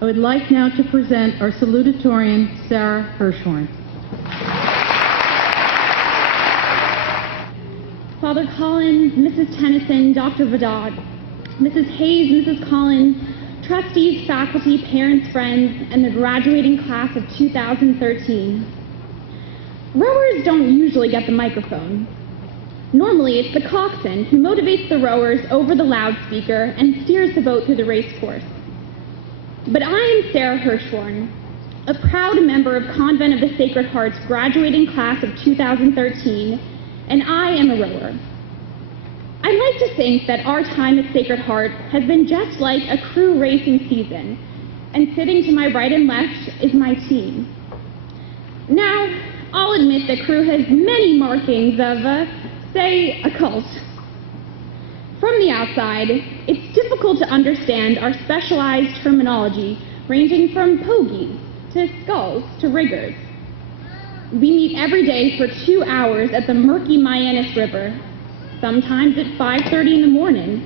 I would like now to present our salutatorian, Sarah Hirshorn. Father Collins, Mrs. Tennyson, Dr. Vidal, Mrs. Hayes, Mrs. Collins, trustees, faculty, parents, friends, and the graduating class of 2013. Rowers don't usually get the microphone. Normally, it's the coxswain who motivates the rowers over the loudspeaker and steers the boat through the race course. But I am Sarah Hirshorn, a proud member of Convent of the Sacred Heart's graduating class of 2013, and I am a rower. I'd like to think that our time at Sacred Heart has been just like a crew racing season, and sitting to my right and left is my team. Now, I'll admit that crew has many markings of, say, a cult. From the outside, it's difficult to understand our specialized terminology ranging from pogies to sculls to riggers. We meet every day for 2 hours at the murky Mianus River, sometimes at 5:30 in the morning.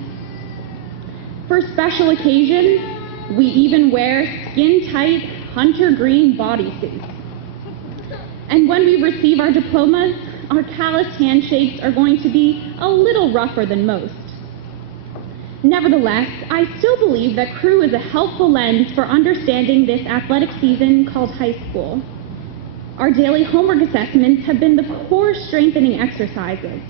For special occasions, we even wear skin-tight hunter green bodysuits. And when we receive our diplomas, our calloused handshakes are going to be a little rougher than most. Nevertheless, I still believe that crew is a helpful lens for understanding this athletic season called high school. Our daily homework assessments have been the core strengthening exercises.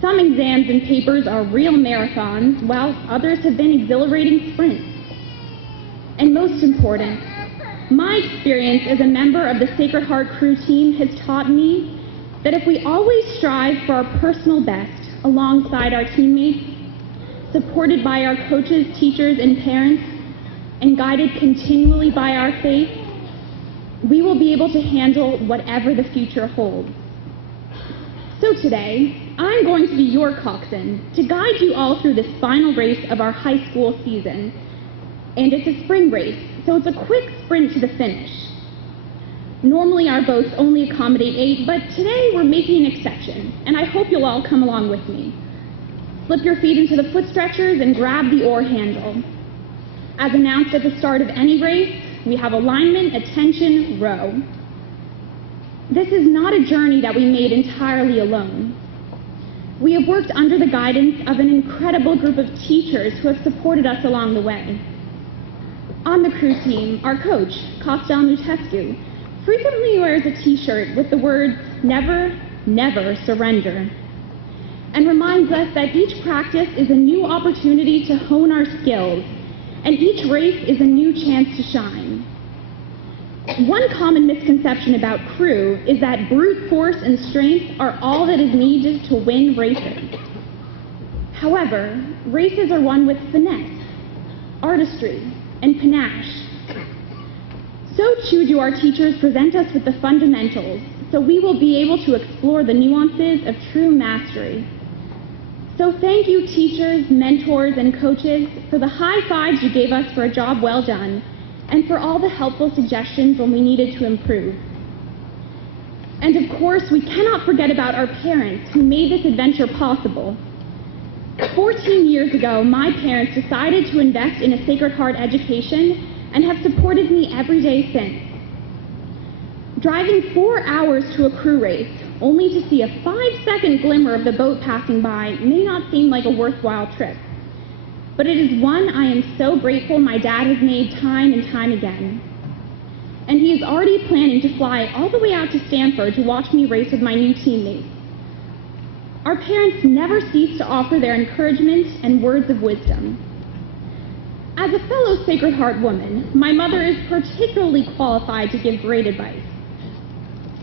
Some exams and papers are real marathons, while others have been exhilarating sprints. And most important, my experience as a member of the Sacred Heart crew team has taught me that if we always strive for our personal best alongside our teammates, supported by our coaches, teachers, and parents, and guided continually by our faith, we will be able to handle whatever the future holds. So today, I'm going to be your coxswain to guide you all through this final race of our high school season. And it's a spring race, so it's a quick sprint to the finish. Normally our boats only accommodate 8, but today we're making an exception, and I hope you'll all come along with me. Slip your feet into the foot stretchers and grab the oar handle. As announced at the start of any race, we have alignment, attention, row. This is not a journey that we made entirely alone. We have worked under the guidance of an incredible group of teachers who have supported us along the way. On the crew team, our coach, Costel Nutescu, frequently wears a t-shirt with the words, "Never, never surrender," and reminds us that each practice is a new opportunity to hone our skills, and each race is a new chance to shine. One common misconception about crew is that brute force and strength are all that is needed to win races. However, races are won with finesse, artistry, and panache. So too do our teachers present us with the fundamentals, so we will be able to explore the nuances of true mastery. So thank you, teachers, mentors, and coaches, for the high fives you gave us for a job well done, and for all the helpful suggestions when we needed to improve. And of course, we cannot forget about our parents who made this adventure possible. 14 years ago, my parents decided to invest in a Sacred Heart education and have supported me every day since. Driving 4 hours to a crew race, only to see a 5-second glimmer of the boat passing by, may not seem like a worthwhile trip. But it is one I am so grateful my dad has made time and time again. And he is already planning to fly all the way out to Stanford to watch me race with my new teammates. Our parents never cease to offer their encouragement and words of wisdom. As a fellow Sacred Heart woman, my mother is particularly qualified to give great advice.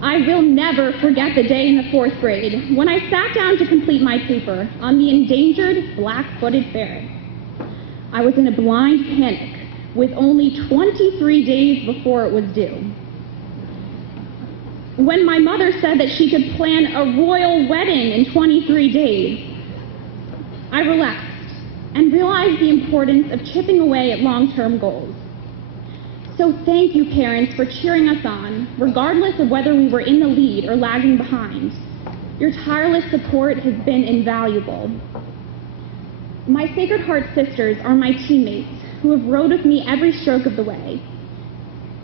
I will never forget the day in the 4th grade when I sat down to complete my paper on the endangered black-footed ferret. I was in a blind panic with only 23 days before it was due. When my mother said that she could plan a royal wedding in 23 days, I relaxed and realized the importance of chipping away at long-term goals. So thank you, parents, for cheering us on, regardless of whether we were in the lead or lagging behind. Your tireless support has been invaluable. My Sacred Heart sisters are my teammates, who have rowed with me every stroke of the way.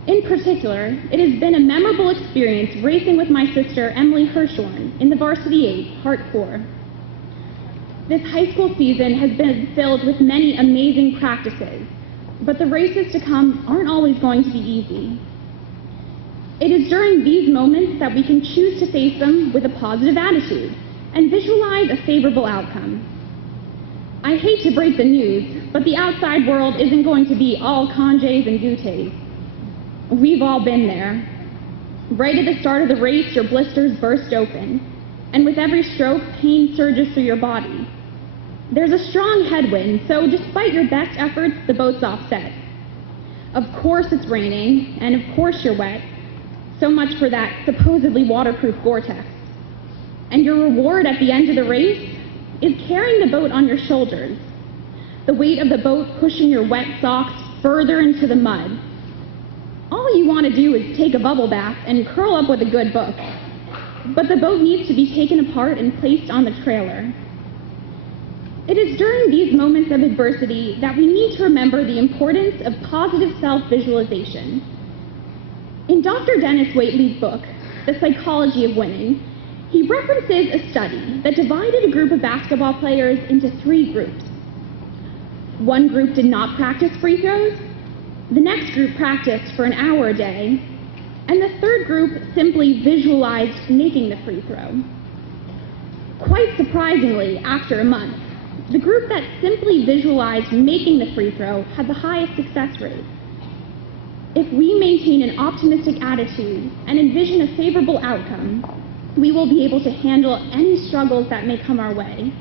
In particular, it has been a memorable experience racing with my sister, Emily Hirshorn, in the Varsity 8, Heart 4. This high school season has been filled with many amazing practices, but the races to come aren't always going to be easy. It is during these moments that we can choose to face them with a positive attitude and visualize a favorable outcome. I hate to break the news, but the outside world isn't going to be all conges and goûters. We've all been there. Right at the start of the race, your blisters burst open, and with every stroke, pain surges through your body. There's a strong headwind, so despite your best efforts, the boat's offset. Of course it's raining, and of course you're wet. So much for that supposedly waterproof vortex. And your reward at the end of the race is carrying the boat on your shoulders, the weight of the boat pushing your wet socks further into the mud. All you want to do is take a bubble bath and curl up with a good book. But the boat needs to be taken apart and placed on the trailer. It is during these moments of adversity that we need to remember the importance of positive self-visualization. In Dr. Dennis Waitley's book, The Psychology of Winning, he references a study that divided a group of basketball players into 3 groups. One group did not practice free throws, the next group practiced for an hour a day, and the third group simply visualized making the free throw. Quite surprisingly, after a month, the group that simply visualized making the free throw had the highest success rate. If we maintain an optimistic attitude and envision a favorable outcome, we will be able to handle any struggles that may come our way.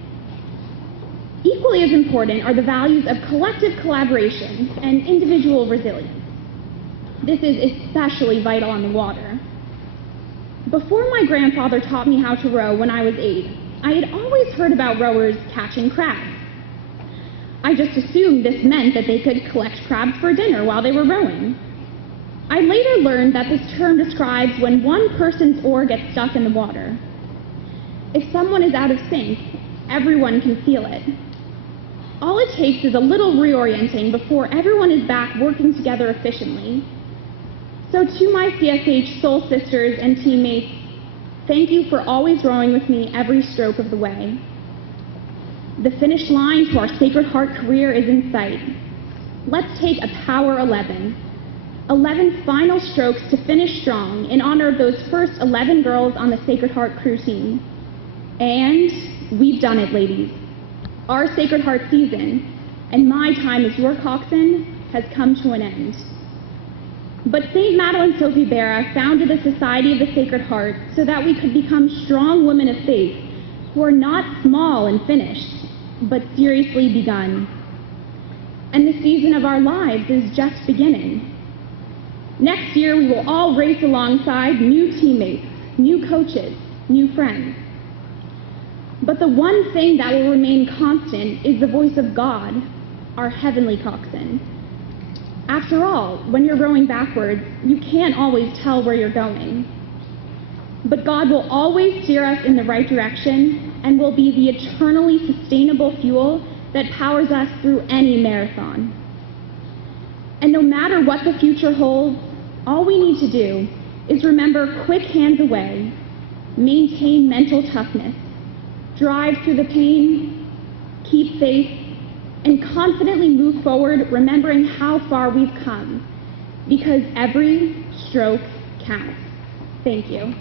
Equally as important are the values of collective collaboration and individual resilience. This is especially vital on the water. Before my grandfather taught me how to row when I was 8, I had always heard about rowers catching crabs. I just assumed this meant that they could collect crabs for dinner while they were rowing. I later learned that this term describes when one person's oar gets stuck in the water. If someone is out of sync, everyone can feel it. All it takes is a little reorienting before everyone is back working together efficiently. So to my CSH soul sisters and teammates, thank you for always rowing with me every stroke of the way. The finish line to our Sacred Heart career is in sight. Let's take a power 11. 11 final strokes to finish strong in honor of those first 11 girls on the Sacred Heart crew team. And we've done it, ladies. Our Sacred Heart season, and my time as your coxswain, has come to an end. But St. Madeleine Sophie Berra founded the Society of the Sacred Heart so that we could become strong women of faith who are not small and finished, but seriously begun. And the season of our lives is just beginning. Next year, we will all race alongside new teammates, new coaches, new friends. But the one thing that will remain constant is the voice of God, our heavenly coxswain. After all, when you're rowing backwards, you can't always tell where you're going. But God will always steer us in the right direction and will be the eternally sustainable fuel that powers us through any marathon. And no matter what the future holds, all we need to do is remember quick hands away, maintain mental toughness, drive through the pain, keep faith, and confidently move forward, remembering how far we've come, because every stroke counts. Thank you.